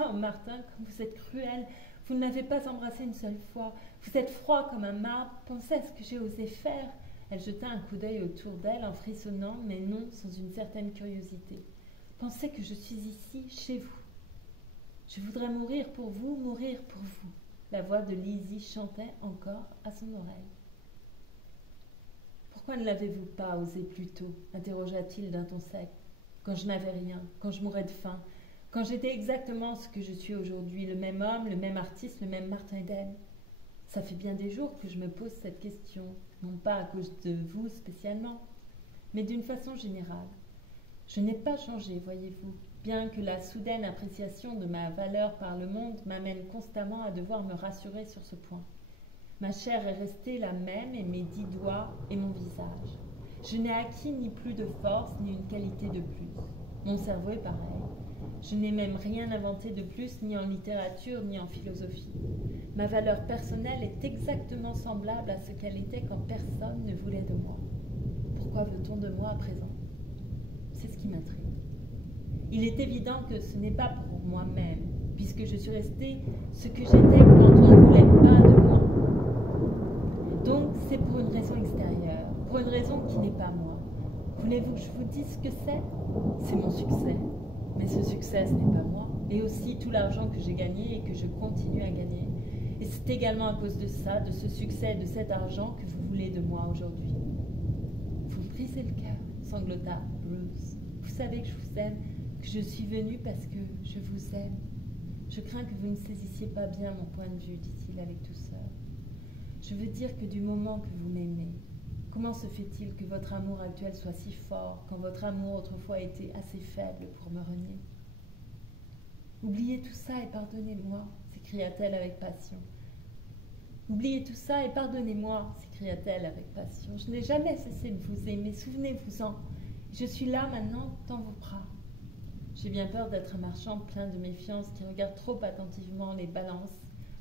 Oh, Martin, comme vous êtes cruel. Vous ne m'avez pas embrassé une seule fois. Vous êtes froid comme un marbre. Pensez à ce que j'ai osé faire. Elle jeta un coup d'œil autour d'elle en frissonnant, mais non sans une certaine curiosité. Pensez que je suis ici, chez vous. Je voudrais mourir pour vous, mourir pour vous. La voix de Lizzie chantait encore à son oreille. Pourquoi ne l'avez-vous pas osé plus tôt? Interrogea-t-il d'un ton sec. Quand je n'avais rien, quand je mourais de faim, quand j'étais exactement ce que je suis aujourd'hui, le même homme, le même artiste, le même Martin Eden. Ça fait bien des jours que je me pose cette question, non pas à cause de vous spécialement, mais d'une façon générale. Je n'ai pas changé, voyez-vous, bien que la soudaine appréciation de ma valeur par le monde m'amène constamment à devoir me rassurer sur ce point. Ma chair est restée la même et mes 10 doigts et mon visage. Je n'ai acquis ni plus de force ni une qualité de plus. Mon cerveau est pareil. Je n'ai même rien inventé de plus ni en littérature ni en philosophie. Ma valeur personnelle est exactement semblable à ce qu'elle était quand personne ne voulait de moi. Pourquoi veut-on de moi à présent? C'est ce qui m'intrigue. Il est évident que ce n'est pas pour moi-même, puisque je suis restée ce que j'étais quand on ne voulait pas de moi. Donc c'est pour une raison extérieure, pour une raison qui n'est pas moi. Voulez-vous que je vous dise ce que c'est? C'est mon succès. Mais ce succès, ce n'est pas moi. Et aussi tout l'argent que j'ai gagné et que je continue à gagner. Et c'est également à cause de ça, de ce succès, de cet argent que vous voulez de moi aujourd'hui. Vous me brisez le cœur, sanglota Bruce. Vous savez que je vous aime, que je suis venue parce que je vous aime. Je crains que vous ne saisissiez pas bien mon point de vue, dit-il avec douceur. Je veux dire que du moment que vous m'aimez, comment se fait-il que votre amour actuel soit si fort quand votre amour autrefois était assez faible pour me renier? Oubliez tout ça et pardonnez-moi, s'écria-t-elle avec passion. Oubliez tout ça et pardonnez-moi, s'écria-t-elle avec passion. Je n'ai jamais cessé de vous aimer, souvenez-vous-en. Je suis là maintenant dans vos bras. J'ai bien peur d'être un marchand plein de méfiance qui regarde trop attentivement les balances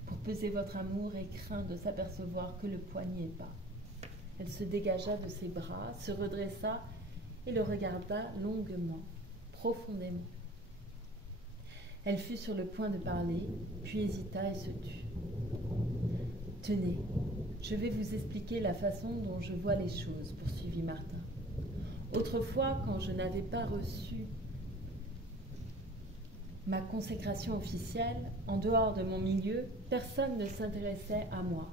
pour peser votre amour et craint de s'apercevoir que le poids n'y est pas. Elle se dégagea de ses bras, se redressa et le regarda longuement, profondément. Elle fut sur le point de parler, puis hésita et se tut. « Tenez, je vais vous expliquer la façon dont je vois les choses, poursuivit Martin. Autrefois, quand je n'avais pas reçu ma consécration officielle, en dehors de mon milieu, personne ne s'intéressait à moi.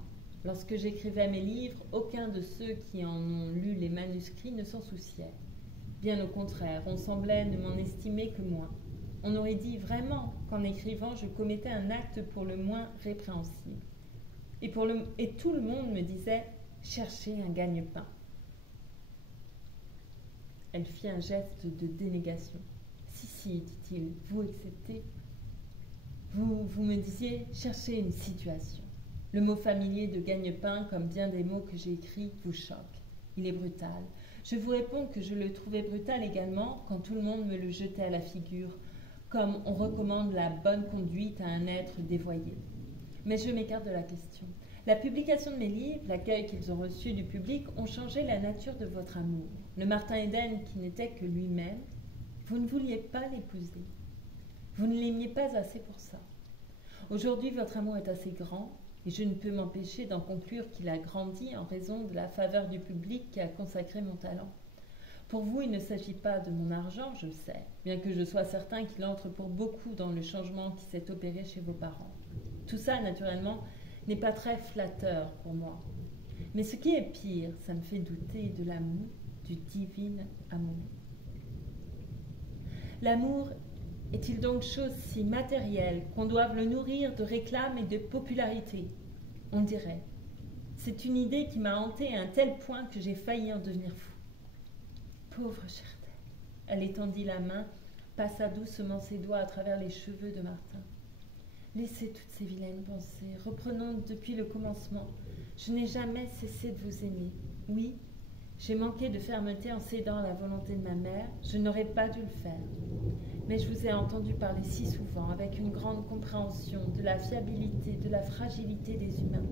Lorsque j'écrivais mes livres, aucun de ceux qui en ont lu les manuscrits ne s'en souciait. Bien au contraire, on semblait ne m'en estimer que moins. On aurait dit vraiment qu'en écrivant, je commettais un acte pour le moins répréhensible. Et tout le monde me disait « cherchez un gagne-pain ». Elle fit un geste de dénégation. « Si, dit-il, vous acceptez. Vous me disiez « cherchez une situation ». Le mot familier de gagne-pain, comme bien des mots que j'ai écrits, vous choque. Il est brutal. Je vous réponds que je le trouvais brutal également quand tout le monde me le jetait à la figure, comme on recommande la bonne conduite à un être dévoyé. Mais je m'écarte de la question. La publication de mes livres, l'accueil qu'ils ont reçu du public, ont changé la nature de votre amour. Le Martin Eden qui n'était que lui-même, vous ne vouliez pas l'épouser. Vous ne l'aimiez pas assez pour ça. Aujourd'hui, votre amour est assez grand, et je ne peux m'empêcher d'en conclure qu'il a grandi en raison de la faveur du public qui a consacré mon talent. Pour vous, il ne s'agit pas de mon argent, je le sais, bien que je sois certain qu'il entre pour beaucoup dans le changement qui s'est opéré chez vos parents. Tout ça, naturellement, n'est pas très flatteur pour moi. Mais ce qui est pire, ça me fait douter de l'amour, du divin amour. L'amour est-il donc chose si matérielle qu'on doive le nourrir de réclames et de popularité? On dirait. C'est une idée qui m'a hantée à un tel point que j'ai failli en devenir fou. Pauvre Chertel. Elle étendit la main, passa doucement ses doigts à travers les cheveux de Martin. Laissez toutes ces vilaines pensées. Reprenons depuis le commencement. Je n'ai jamais cessé de vous aimer. Oui, j'ai manqué de fermeté en cédant à la volonté de ma mère. Je n'aurais pas dû le faire. Mais je vous ai entendu parler si souvent, avec une grande compréhension de la fiabilité, de la fragilité des humains.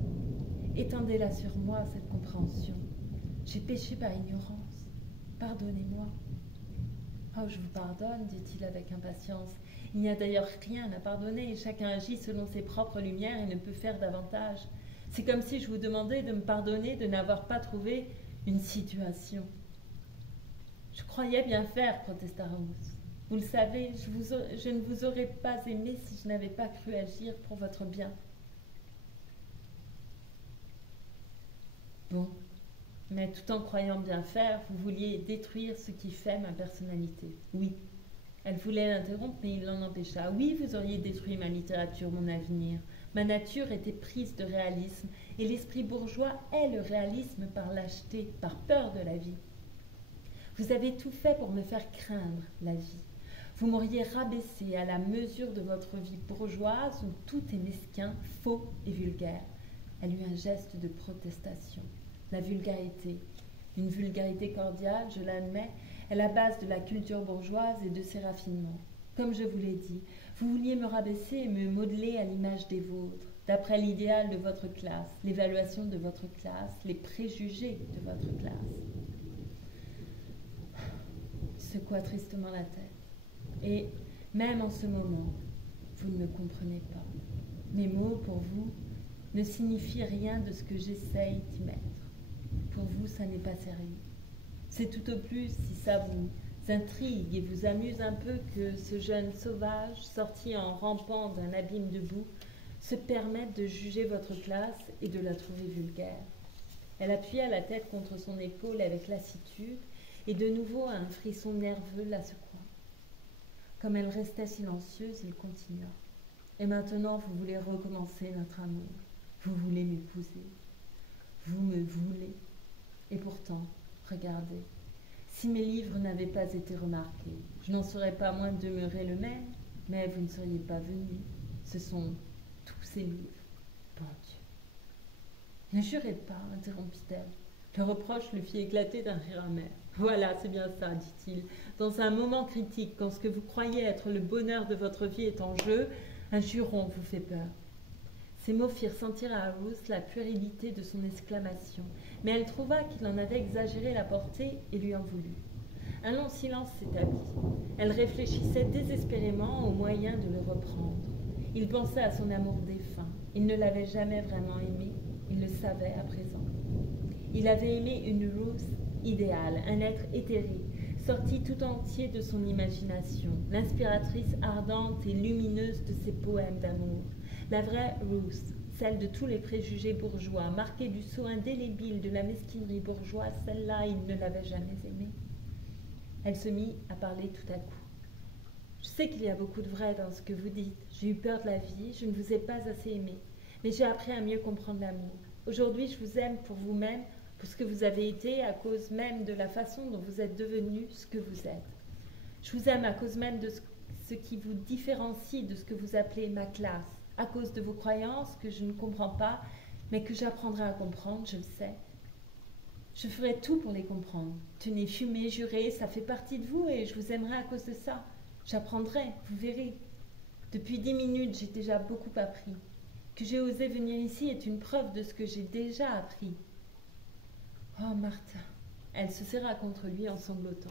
Étendez-la sur moi, cette compréhension. J'ai péché par ignorance. Pardonnez-moi. Oh, je vous pardonne, dit-il avec impatience. Il n'y a d'ailleurs rien à pardonner. Chacun agit selon ses propres lumières et ne peut faire davantage. C'est comme si je vous demandais de me pardonner de n'avoir pas trouvé une situation. Je croyais bien faire, protesta Rose. Vous le savez, je ne vous aurais pas aimé si je n'avais pas cru agir pour votre bien. Bon, mais tout en croyant bien faire, vous vouliez détruire ce qui fait ma personnalité. Oui. Elle voulait l'interrompre, mais il l'en empêcha. Oui, vous auriez détruit ma littérature, mon avenir. Ma nature était prise de réalisme, et l'esprit bourgeois est le réalisme par lâcheté, par peur de la vie. Vous avez tout fait pour me faire craindre la vie. Vous m'auriez rabaissé à la mesure de votre vie bourgeoise où tout est mesquin, faux et vulgaire. Elle eut un geste de protestation. La vulgarité, une vulgarité cordiale, je l'admets, est la base de la culture bourgeoise et de ses raffinements. Comme je vous l'ai dit, vous vouliez me rabaisser et me modeler à l'image des vôtres, d'après l'idéal de votre classe, l'évaluation de votre classe, les préjugés de votre classe. Secoua tristement la tête. Et même en ce moment, vous ne me comprenez pas. Mes mots, pour vous, ne signifient rien de ce que j'essaye d'y mettre. Pour vous, ça n'est pas sérieux. C'est tout au plus, si ça vous intrigue et vous amuse un peu, que ce jeune sauvage, sorti en rampant d'un abîme de boue, se permette de juger votre classe et de la trouver vulgaire. Elle appuya la tête contre son épaule avec lassitude, et de nouveau un frisson nerveux la secoua. Comme elle restait silencieuse, il continua. Et maintenant, vous voulez recommencer notre amour. Vous voulez m'épouser. Vous me voulez. Et pourtant, regardez, si mes livres n'avaient pas été remarqués, je n'en serais pas moins demeuré le même, mais vous ne seriez pas venu. Ce sont tous ces livres. Bon Dieu. Ne jurez pas, interrompit-elle. Le reproche le fit éclater d'un rire amer. Voilà, c'est bien ça, dit-il. Dans un moment critique, quand ce que vous croyez être le bonheur de votre vie est en jeu, un juron vous fait peur. Ces mots firent sentir à Ruth la puérilité de son exclamation, mais elle trouva qu'il en avait exagéré la portée et lui en voulut. Un long silence s'établit. Elle réfléchissait désespérément aux moyens de le reprendre. Il pensait à son amour défunt. Il ne l'avait jamais vraiment aimé. Il le savait à présent. Il avait aimé une Ruth idéale, un être éthéré, sorti tout entier de son imagination, l'inspiratrice ardente et lumineuse de ses poèmes d'amour. La vraie Ruth, celle de tous les préjugés bourgeois, marquée du sceau indélébile de la mesquinerie bourgeoise, celle-là, il ne l'avait jamais aimée. Elle se mit à parler tout à coup. Je sais qu'il y a beaucoup de vrai dans ce que vous dites. J'ai eu peur de la vie, je ne vous ai pas assez aimé, mais j'ai appris à mieux comprendre l'amour. Aujourd'hui, je vous aime pour vous-même, pour ce que vous avez été, à cause même de la façon dont vous êtes devenu ce que vous êtes. Je vous aime à cause même de ce qui vous différencie de ce que vous appelez ma classe, à cause de vos croyances que je ne comprends pas, mais que j'apprendrai à comprendre, je le sais. Je ferai tout pour les comprendre. Tenez, fumez, jurez, ça fait partie de vous et je vous aimerai à cause de ça. J'apprendrai, vous verrez. Depuis 10 minutes, j'ai déjà beaucoup appris. Que j'ai osé venir ici est une preuve de ce que j'ai déjà appris. Oh, Martin. Elle se serra contre lui en sanglotant.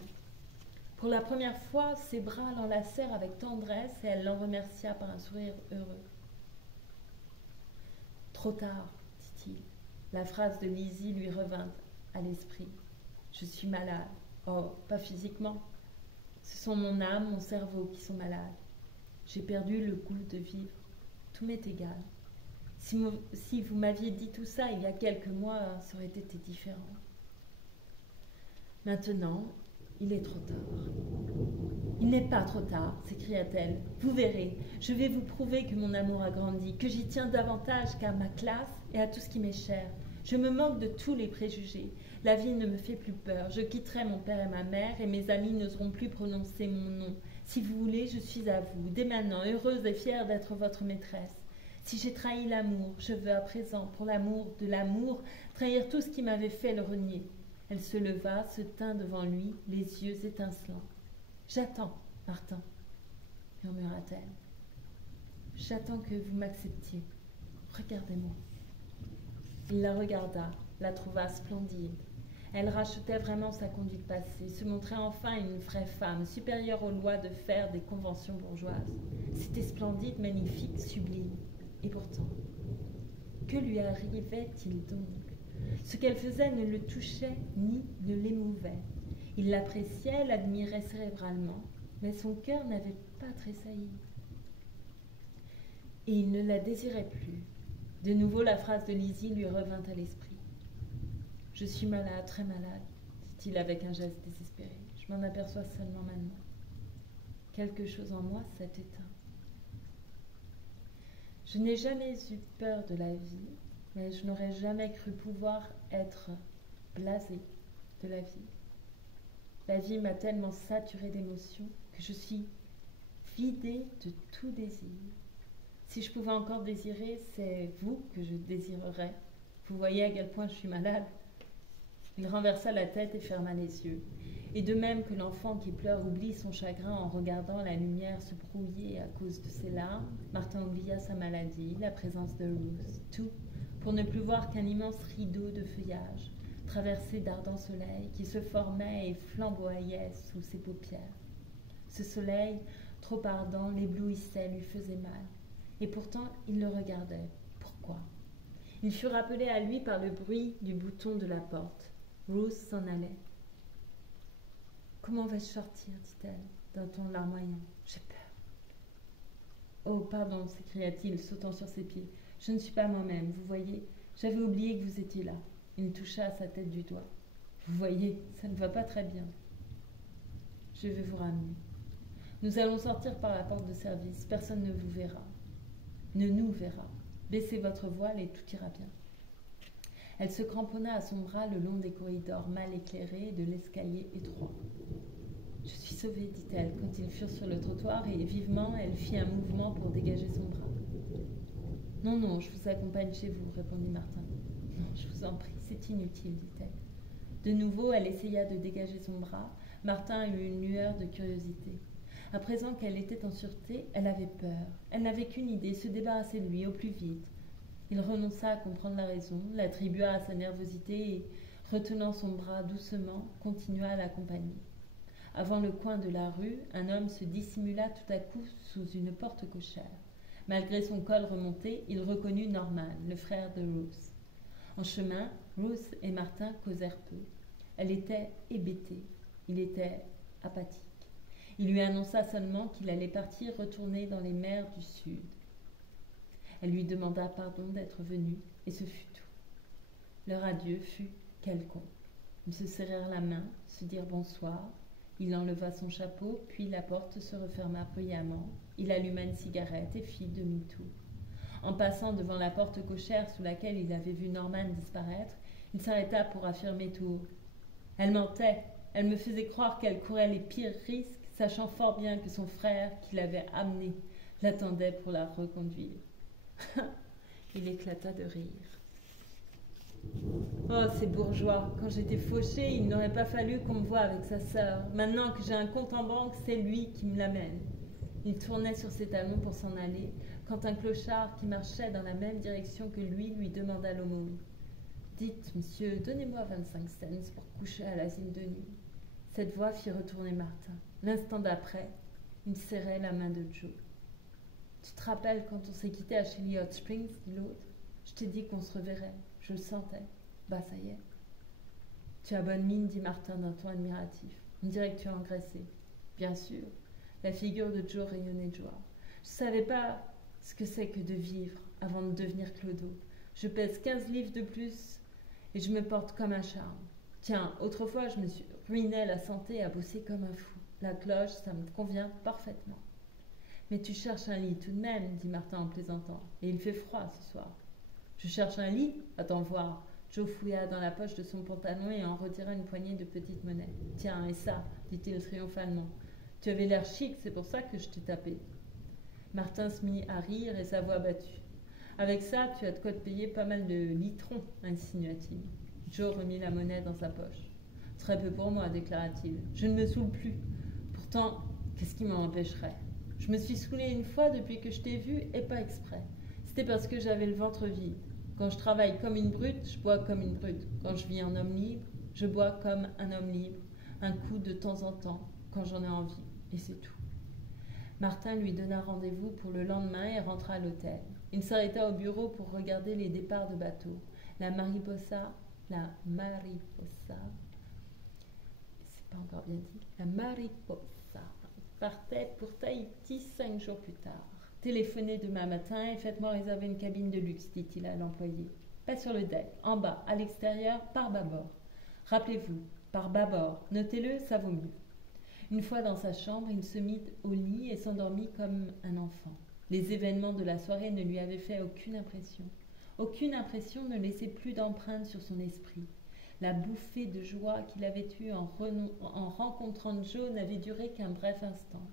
Pour la première fois, ses bras l'enlacèrent avec tendresse et elle l'en remercia par un sourire heureux. Trop tard, dit-il. La phrase de Lizzie lui revint à l'esprit. Je suis malade. Oh, pas physiquement. Ce sont mon âme, mon cerveau qui sont malades. J'ai perdu le goût de vivre. Tout m'est égal. Si vous m'aviez dit tout ça il y a quelques mois, ça aurait été différent. Maintenant, il est trop tard. Il n'est pas trop tard, s'écria-t-elle. Vous verrez, je vais vous prouver que mon amour a grandi, que j'y tiens davantage qu'à ma classe et à tout ce qui m'est cher. Je me moque de tous les préjugés. La vie ne me fait plus peur. Je quitterai mon père et ma mère et mes amis n'oseront plus prononcer mon nom. Si vous voulez, je suis à vous, dès maintenant, heureuse et fière d'être votre maîtresse. Si j'ai trahi l'amour, je veux à présent, pour l'amour de l'amour, trahir tout ce qui m'avait fait le renier. Elle se leva, se tint devant lui, les yeux étincelants. « J'attends, Martin, murmura-t-elle. J'attends que vous m'acceptiez. Regardez-moi. » Il la regarda, la trouva splendide. Elle rachetait vraiment sa conduite passée, se montrait enfin une vraie femme, supérieure aux lois de fer des conventions bourgeoises. C'était splendide, magnifique, sublime. Et pourtant, que lui arrivait-il donc? Ce qu'elle faisait ne le touchait ni ne l'émouvait. Il l'appréciait, l'admirait cérébralement, mais son cœur n'avait pas tressailli. Et il ne la désirait plus. De nouveau, la phrase de Lizzie lui revint à l'esprit. « Je suis malade, très malade, » dit-il avec un geste désespéré. « Je m'en aperçois seulement maintenant. Quelque chose en moi s'est éteint. Je n'ai jamais eu peur de la vie, mais je n'aurais jamais cru pouvoir être blasée de la vie. La vie m'a tellement saturée d'émotions que je suis vidée de tout désir. Si je pouvais encore désirer, c'est vous que je désirerais. Vous voyez à quel point je suis malade. » Il renversa la tête et ferma les yeux. Et de même que l'enfant qui pleure oublie son chagrin en regardant la lumière se brouiller à cause de ses larmes, Martin oublia sa maladie, la présence de Ruth, tout, pour ne plus voir qu'un immense rideau de feuillage, traversé d'ardents soleils, qui se formait et flamboyait sous ses paupières. Ce soleil, trop ardent, l'éblouissait, lui faisait mal. Et pourtant, il le regardait. Pourquoi? Il fut rappelé à lui par le bruit du bouton de la porte. Ruth s'en allait. « Comment vais-je sortir » dit-elle, d'un ton larmoyant. « J'ai peur. »« Oh, pardon » s'écria-t-il, sautant sur ses pieds. « Je ne suis pas moi-même, vous voyez. J'avais oublié que vous étiez là. » Il toucha sa tête du doigt. « Vous voyez, ça ne va pas très bien. Je vais vous ramener. Nous allons sortir par la porte de service. Personne ne vous verra. Ne nous verra. Baissez votre voile et tout ira bien. » Elle se cramponna à son bras le long des corridors mal éclairés de l'escalier étroit. « Je suis sauvée, dit-elle, quand ils furent sur le trottoir, et vivement, elle fit un mouvement pour dégager son bras. « Non, non, je vous accompagne chez vous, répondit Martin. « Non, je vous en prie, c'est inutile, dit-elle. » De nouveau, elle essaya de dégager son bras. Martin eut une lueur de curiosité. À présent qu'elle était en sûreté, elle avait peur. Elle n'avait qu'une idée, se débarrasser de lui au plus vite. Il renonça à comprendre la raison, l'attribua à sa nervosité et, retenant son bras doucement, continua à l'accompagner. Avant le coin de la rue, un homme se dissimula tout à coup sous une porte cochère. Malgré son col remonté, il reconnut Norman, le frère de Ruth. En chemin, Ruth et Martin causèrent peu. Elle était hébétée, il était apathique. Il lui annonça seulement qu'il allait partir retourner dans les mers du Sud. Elle lui demanda pardon d'être venue, et ce fut tout. Leur adieu fut quelconque. Ils se serrèrent la main, se dirent bonsoir. Il enleva son chapeau, puis la porte se referma bruyamment. Il alluma une cigarette et fit demi-tour. En passant devant la porte cochère sous laquelle il avait vu Norman disparaître, il s'arrêta pour affirmer tout haut. « Elle mentait. Elle me faisait croire qu'elle courait les pires risques, sachant fort bien que son frère, qui l'avait amenée, l'attendait pour la reconduire. » Il éclata de rire. « Oh, ces bourgeois, quand j'étais fauchée, il n'aurait pas fallu qu'on me voie avec sa sœur. Maintenant que j'ai un compte en banque, c'est lui qui me l'amène. » Il tournait sur ses talons pour s'en aller, quand un clochard qui marchait dans la même direction que lui demanda l'aumône. « Dites, monsieur, donnez-moi 25 cents pour coucher à l'asile de nuit. Cette voix fit retourner Martin. L'instant d'après, il serrait la main de Joe. « Tu te rappelles quand on s'est quitté à Chili Hot Springs, dit l'autre. Je t'ai dit qu'on se reverrait. Je le sentais. Bah, ça y est. » « Tu as bonne mine, dit Martin d'un ton admiratif. On dirait que tu as engraissé. » « Bien sûr. » La figure de Joe rayonnait de joie. « Je ne savais pas ce que c'est que de vivre avant de devenir clodo. Je pèse 15 livres de plus et je me porte comme un charme. Tiens, autrefois, je me suis ruiné la santé à bosser comme un fou. La cloche, ça me convient parfaitement. »« Mais tu cherches un lit tout de même, dit Martin en plaisantant. Et il fait froid ce soir. »« Je cherche un lit ? Attends voir. » Joe fouilla dans la poche de son pantalon et en retira une poignée de petites monnaies. « Tiens, et ça, dit-il triomphalement. Tu avais l'air chic, c'est pour ça que je t'ai tapé. » Martin se mit à rire et sa voix battit. « Avec ça, tu as de quoi te payer pas mal de litrons, insinua-t-il. » Joe remit la monnaie dans sa poche. « Très peu pour moi, déclara-t-il. Je ne me saoule plus. Pourtant, qu'est-ce qui m'en empêcherait ? Je me suis saoulé une fois depuis que je t'ai vu et pas exprès. C'était parce que j'avais le ventre vide. Quand je travaille comme une brute, je bois comme une brute. Quand je vis en homme libre, je bois comme un homme libre. Un coup de temps en temps, quand j'en ai envie. Et c'est tout. » Martin lui donna rendez-vous pour le lendemain et rentra à l'hôtel. Il s'arrêta au bureau pour regarder les départs de bateaux. La Mariposa, c'est pas encore bien dit, la Mariposa partait pour Tahiti 5 jours plus tard. « Téléphonez demain matin et faites-moi réserver une cabine de luxe, dit-il à l'employé. Pas sur le deck, en bas, à l'extérieur, par bâbord. Rappelez-vous, par bâbord, notez-le, ça vaut mieux. » Une fois dans sa chambre, il se mit au lit et s'endormit comme un enfant. Les événements de la soirée ne lui avaient fait aucune impression. Aucune impression ne laissait plus d'empreinte sur son esprit. La bouffée de joie qu'il avait eue en rencontrant Joe n'avait duré qu'un bref instant.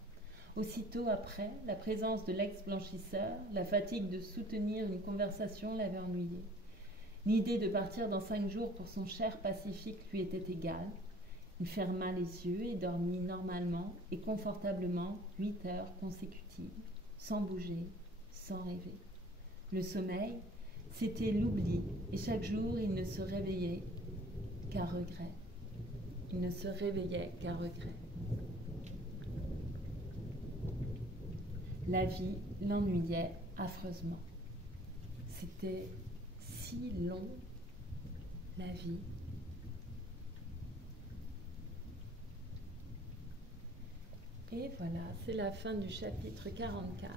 Aussitôt après, la présence de l'ex-blanchisseur, la fatigue de soutenir une conversation l'avait ennuyé. L'idée de partir dans 5 jours pour son cher Pacifique lui était égale. Il ferma les yeux et dormit normalement et confortablement 8 heures consécutives, sans bouger, sans rêver. Le sommeil, c'était l'oubli, et chaque jour il ne se réveillait qu'à regret. Il ne se réveillait qu'à regret. La vie l'ennuyait affreusement. C'était si long, la vie. Et voilà, c'est la fin du chapitre 44.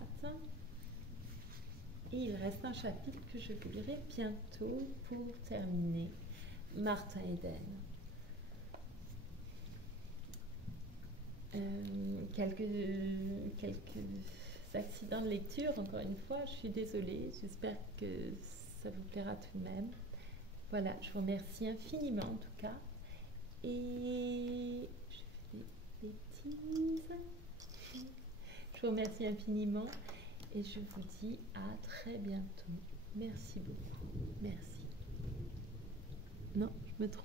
Et il reste un chapitre que je vous lirai bientôt pour terminer. Martin Eden. Quelques accidents de lecture, encore une fois, je suis désolée, j'espère que ça vous plaira tout de même. Voilà, je vous remercie infiniment en tout cas. Et je fais des bêtises. Je vous remercie infiniment et je vous dis à très bientôt. Merci beaucoup. Merci. Non, je me trompe.